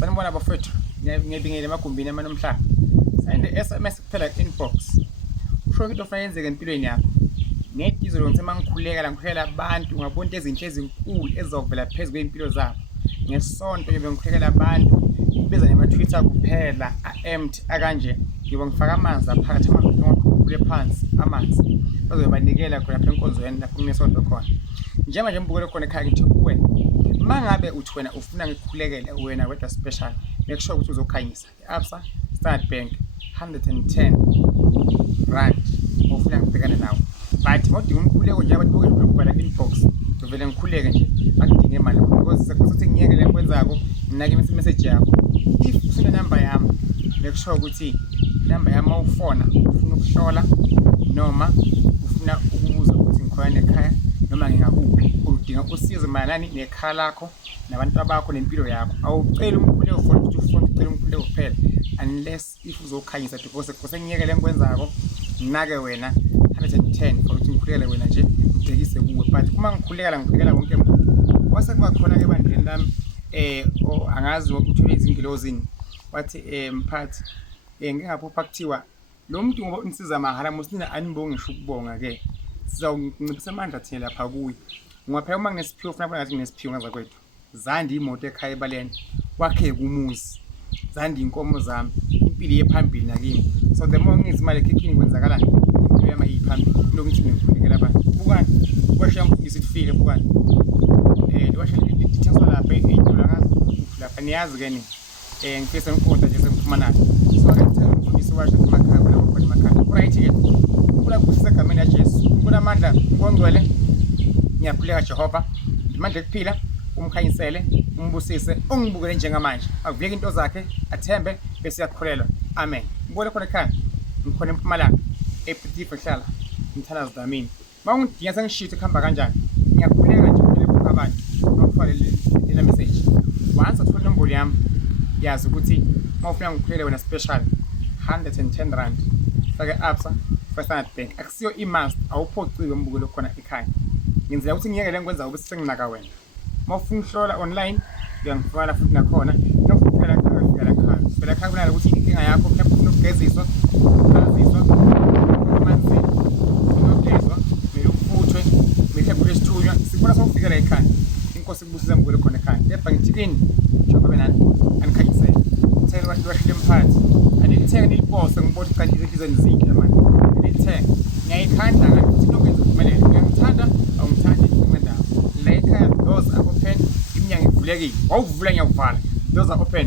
sanibona bafethu ngiyabingelela emagumbini amanomhlaba sende SMS kuphela inbox usho into ofanele yenzeke empilweni yakho ngedizolo ngithe mangikhuleka la ngikhulela abantu ngabona into ezinhle ezinkulu ezizovela phezulu kwempilo zabo ngesonto ngibe ngikhulekela abantu beza nema Twitter kuphela empty akanje ngibe ngifaka amanzi aphakathi amakhulu phansi amanzi bazobanikela khona lapha enkonzweni lapho kunesonto khona njengoba nje mbukelo khona ekhaya ngithi kuwe mangabe uthi wena ufuna ngikukhulekele wena wedwa special make sure ukuthi uzokhanyisa iAbsa Standard Bank 110 rand ufuna ngibhekane nawe but modinga umkhuleko nje abantu boke ukubhala inbox uvele ngikhuleke nje akudinge imali because sekuthi ngiyekele kwenzako nginake message yakho if ufuna number yami make sure ukuthi number yami awufona ufuna ukuhlola noma ufuna ukubuza ukuthi ngikhona ekhaya noma ngingakuphi udinga usizo malani nekhaya lakho nabantu bakho nempilo yakho awucela umkhuleko for ukuthi ufuna ucela umkhuleko kuphela unless if uzokhanyisa because ngiyekele ngikwenzako nginake wena 110 for ukuthi ngikhulekele wena nje ngidekise kuwe but uma ngikhulekela wonke umuntu wase kuba khona ke bandleni lami angazi ukuthi izingilozini wathi mphathi ngingaphupha kuthiwa lo muntu ngoba unisiza mahala musina anibonge ngisho ukubonga ke sizawunciphisa amandla thina lapha kuyi ngoba phela uma nginesiphiwo ufuna bona ngathi nginesiphiwo ngaza kwethu zandi imoto ekhaya ebaleni wakhe kumuzi zandi inkomo zami impilo yephambili nakini so the more ngizimali ekhikhini kwenzakalani impilo yami ayiphambili lokho ngithi ngikhulekela abantu bukani kwasha mfundisi fika bukani liwasha lithengiswa lapha eDola ngazi lapha niyazi ke ni ngifisa ngifonda nje sengiphuma nathi so akathe mfundisi washa emakhaya lapho khona emakhaya right ke kula kusisa gameni ya Jesu kunamandla ngongcwele ngiyakhuleka Jehova imandla ekuphila umkhanyisele umbusise ungibukele njengamanje akuvuleke into zakhe athembe bese yakholelwa amen ngibone khona ekhaya ngikhona eMpumalanga ePitifa hlala ngithanda Dlamini mawungidinga sengishithe kuhamba kanjani ngiyakhuleka nje ukuphela abantu nokufaka le message once athola inombolo yami yazi ukuthi mawufuna ngikhulele wena special 110 rand fake Absa Standard Bank akusiyo imust awuphociwe umbukelo khona ekhaya ngenzela ukuthi ngiyekele ngikwenza ukuthi senginaka wena mawufuna uhlola online uyangifaka futhi nakhona nokufika phela khaya kunala ukuthi inkinga yakho mhlawumbe unokugeziswa amanzi unogezwa kumele ufuthwe mhlawumbe sthunywa sibona sokufika la ekhaya inkosi kubusisa mbukelo khona ekhaya kepha ngithikini njengoba benani anikhanyisela thela abantu bashile emphathi anilithenga nilipose ngibona ukuthi kanti izinto zinhle manje nilithenga ngiyayithanda ngathi nokwenza kumele ngiyangithanda awungithandi ngikwendawo layikhaya doors are open imnyango ivulekile wawuvula ngiyawuvala doors are open